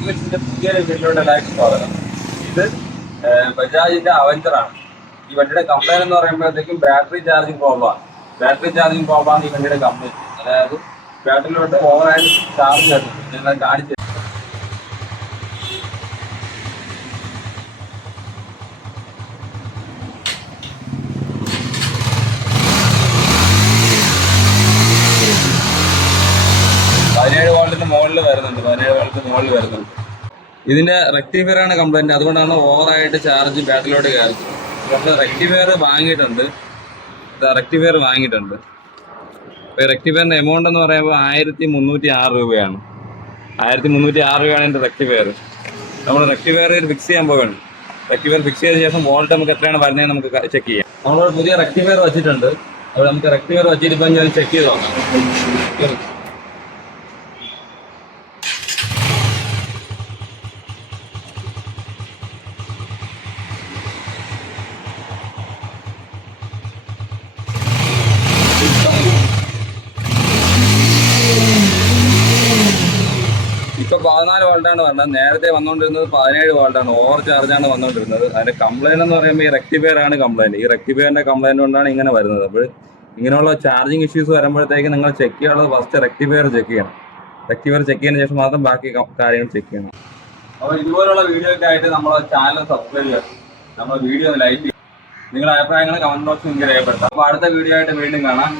ആർഗ്യുമെന്റ്സിന്റെ പുതിയൊരു വീട്ടിലോട്ട് എല്ലാവർക്കും സ്വാഗതം. ഇത് ബജാജിന്റെ അവഞ്ചറാണ്. ഈ വണ്ടിയുടെ കംപ്ലൈന്റ് എന്ന് പറയുമ്പോഴത്തേക്കും ബാറ്ററി ചാർജിങ് പ്രോബ്ലമാണ്. ബാറ്ററി ചാർജിങ് പ്രോബ്ലമാണ് ഈ വണ്ടിയുടെ കംപ്ലൈന്റ്. അതായത് ബാറ്ററിയിലോട്ട് ഓവറായിട്ട് ചാർജ് ചെയ്യുന്നുണ്ട്. ഞാൻ കാണിച്ചു. മുകളിൽ വരുന്നുണ്ട്. ഇതിന്റെ റെക്ടിഫയറാണ് കംപ്ലൈന്റ്. അതുകൊണ്ടാണ് ഓവറായിട്ട് ചാർജ് ബാറ്ററിയിലോട്ട് കയറുന്നത്. നമ്മൾ റെക്ടിഫയർ വാങ്ങിയിട്ടുണ്ട്. റെക്ടിഫയറിന്റെ എമൗണ്ട് എന്ന് പറയുമ്പോൾ 1306 രൂപയാണ്. 1306 രൂപയാണ് എൻ്റെ റെക്ടിഫയർ. നമ്മൾ റെക്ടിഫയർ ഫിക്സ് ചെയ്യാൻ പോവുകയാണ്. റെക്ടിഫയർ ഫിക്സ് ചെയ്ത ശേഷം വോൾട്ട് നമുക്ക് എത്രയാണ് വരുന്നതെന്ന് നമുക്ക് ചെക്ക് ചെയ്യാം. നമ്മൾ പുതിയ റെക്ടിഫയർ വെച്ചിട്ടുണ്ട്. അപ്പോൾ നമുക്ക് റെക്ടിഫയർ വെച്ചിട്ട് ഞാൻ ചെക്ക് ചെയ്ത് നോക്കാം. ഇപ്പൊ 14 വോൾട്ടാണ് പറഞ്ഞത്. നേരത്തെ വന്നുകൊണ്ടിരുന്നത് 17 വോൾട്ടാണ്. ഓവർ ചാർജാണ് വന്നുകൊണ്ടിരുന്നത്. അതിന്റെ കംപ്ലൈന്റ് എന്ന് പറയുമ്പോൾ ഈ റെക്ടിഫയർ ആണ് കംപ്ലൈന്റ്. ഈ റെക്ടിഫയറിന്റെ കംപ്ലൈന്റ് കൊണ്ടാണ് ഇങ്ങനെ വരുന്നത്. അപ്പോൾ ഇങ്ങനെയുള്ള ചാർജിങ് ഇഷ്യൂസ് വരുമ്പോഴത്തേക്ക് നിങ്ങൾ ചെക്ക് ചെയ്യാനുള്ളത് ഫസ്റ്റ് റെക്ടിഫയർ ചെക്ക് ചെയ്യണം. റെക്ടിഫയർ ചെക്ക് ചെയ്തതിന് ശേഷം മാത്രം ബാക്കി കാര്യങ്ങൾ ചെക്ക് ചെയ്യണം. അപ്പോൾ ഇതുപോലുള്ള വീഡിയോ ഒക്കെ ആയിട്ട് നമ്മളെ ചാനൽ സബ്സ്ക്രൈബ് ചെയ്യണം. നമ്മുടെ വീഡിയോ ലൈക്ക് ചെയ്യണം. നിങ്ങളുടെ അഭിപ്രായങ്ങൾ കമന്റ് ബോക്സിൽ രേഖപ്പെടുത്താം. അപ്പോൾ അടുത്ത വീഡിയോ ആയിട്ട് വീണ്ടും കാണാം.